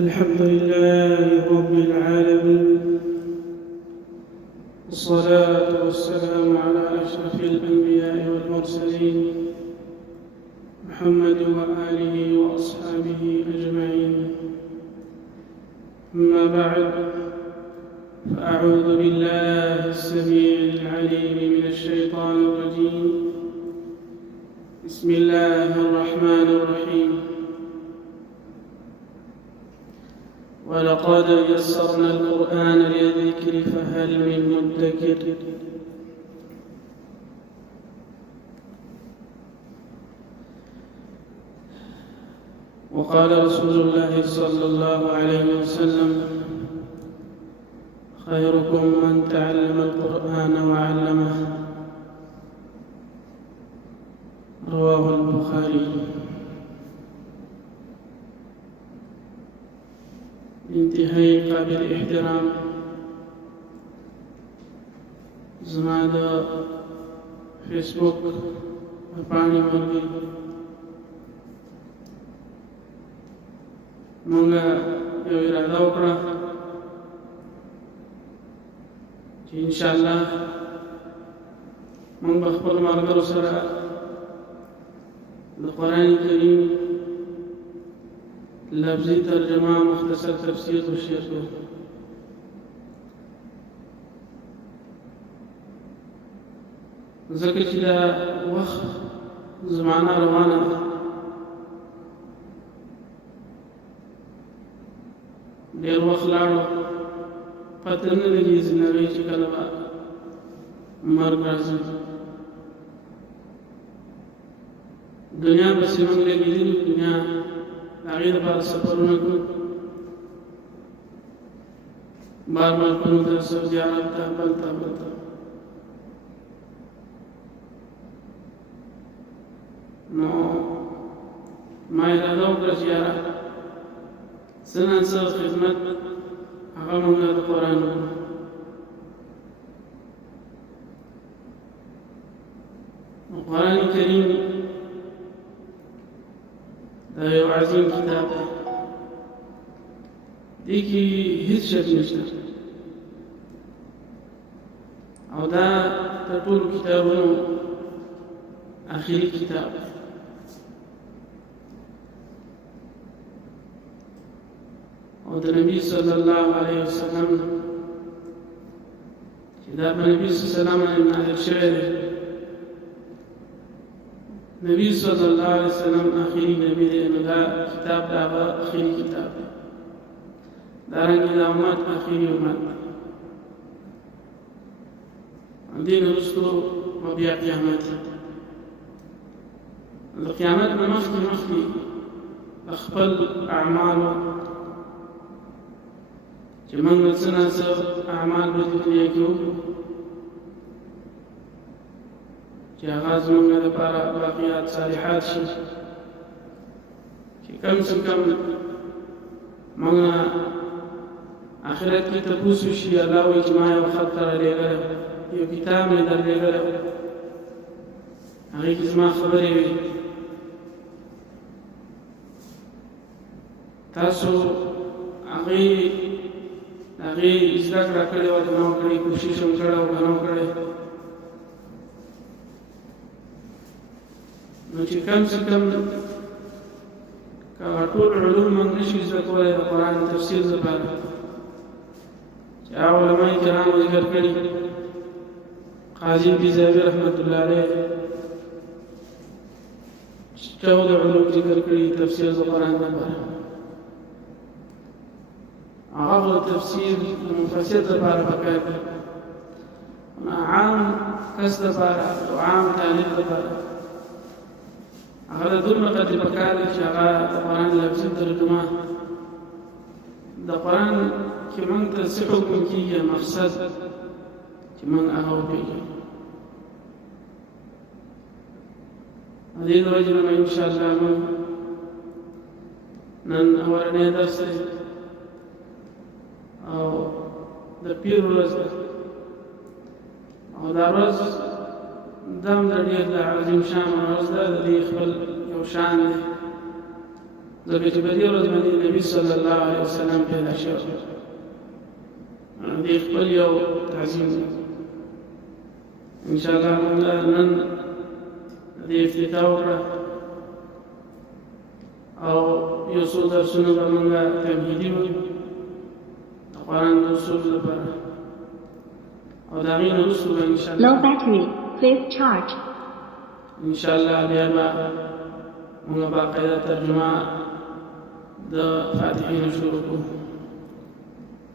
الحمد لله رب العالمين، والصلاة والسلام على أشرف الأنبياء والمرسلين محمد وآله وأصحابه أجمعين. أما بعد، فأعوذ بالله السميع العليم من الشيطان الرجيم. بسم الله الرحمن الرحيم. ولقد يسرنا القرآن للذكر فهل من مدكر. وقال رسول الله صلى الله عليه وسلم: خيركم من تعلم القرآن وعلمه. رواه البخاري. انتهاء قابل احترام زما د فیسبوک پاڼې ملګري، موږ یو اراده وکړه چې انشاءالله موږ به خپل ملګرو سره د قرآن کریم لفظی ترجمه مختصر تفسیر و شیخ کو. ځکه چې دا وخت زمانه روانه ده، ډېر وخت لاړو، پته نه لګي زندګۍ چې کله به مرګ راځي. دنیا پسې موږ لګېدلي، دنیا د هغې لپاره سفرونه کړو، بار ملکونو ته، سعودي عرب ته، بل ته بل ته. نو ما اراده وکړه چې یاره څه نه څه خدمت هغه موږ د قرآن وکړو. نو قرآن کریم دا یو عظیم کتاب دی، دې کې هیڅ شک نشته، او دا د ټولو کتابونو آخري کتاب دی. او د نبی صلی الله علیه وسلم چې دا په نبی صلی الله علیه وسلم باندې نازل شوی دی. نبی صلی الله علیه وسلم آخری نبی دی، نو دا کتاب دا آخری کتاب دی، دارنګه دا امت آخری امت دی. دې نه وروسته به بیا قیامت دی. د قیامت نه مخکې خپل اعمالو چې موږ څه نه څه اعمال په دنیا کې وکړو چې هغه زموږ لپاره باقیات صالحات شي، چې کم سے کم موږ آخرت کې تپوس وشي، الله وایي چې ما یو خط درلېږلی، یو کتاب مې درلېږلی، هغې کې زما خبرې وي، تاسو هغې زده کړه کړې وه، که نه وه کړې، کوشش هم کړی او که نه وه کړی. نو چې کم سے کم که ټول علوم موږ نشو زده کولی د قرآن تفسیر لپاره چې هغه علماء کرامو ذکر کړي، قاضي بیزاوي رحمت الله علیه 14 علوم ذکر کړي تفسیر د قرآن لپاره. هغه تفسیر د مفسر لپاره پکار دی، عام کس لپاره او عام طالب لپاره هغه دومره قدر پکار دی چې هغه د قرآن لفظي ترجمه د قرآن کې موږ ته څه حکم کېږي، مقصد چې موږ هغه وپېژنو. د دې د وجې نه انشاءالله موږ نن اولنی درس دی او د پیر ورځ ده، او دا ورځ دا هم د ډېر عظیم شان ورځ ده، د دې خپل یو شان دی. ځکه چې په دې ورځ باندې نبي صلی الله علیه وسلم پیدا شو. دې خپل یو تعظیم دی. ان شاء الله موږ نن دې افتتاح وکړه او یو څو درسونه به موږ تمهیدي وکړو د قرآن د اصولو لپاره او د هغې نه وروسته به انشاءالله Low battery, please charge. انشاءالله بیا به موږ باقاعده ترجمه د فاتحې نه شروع کړو.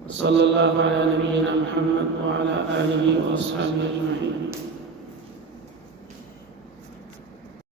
وصلى الله على نبينا محمد وعلى آله وأصحابه أجمعين.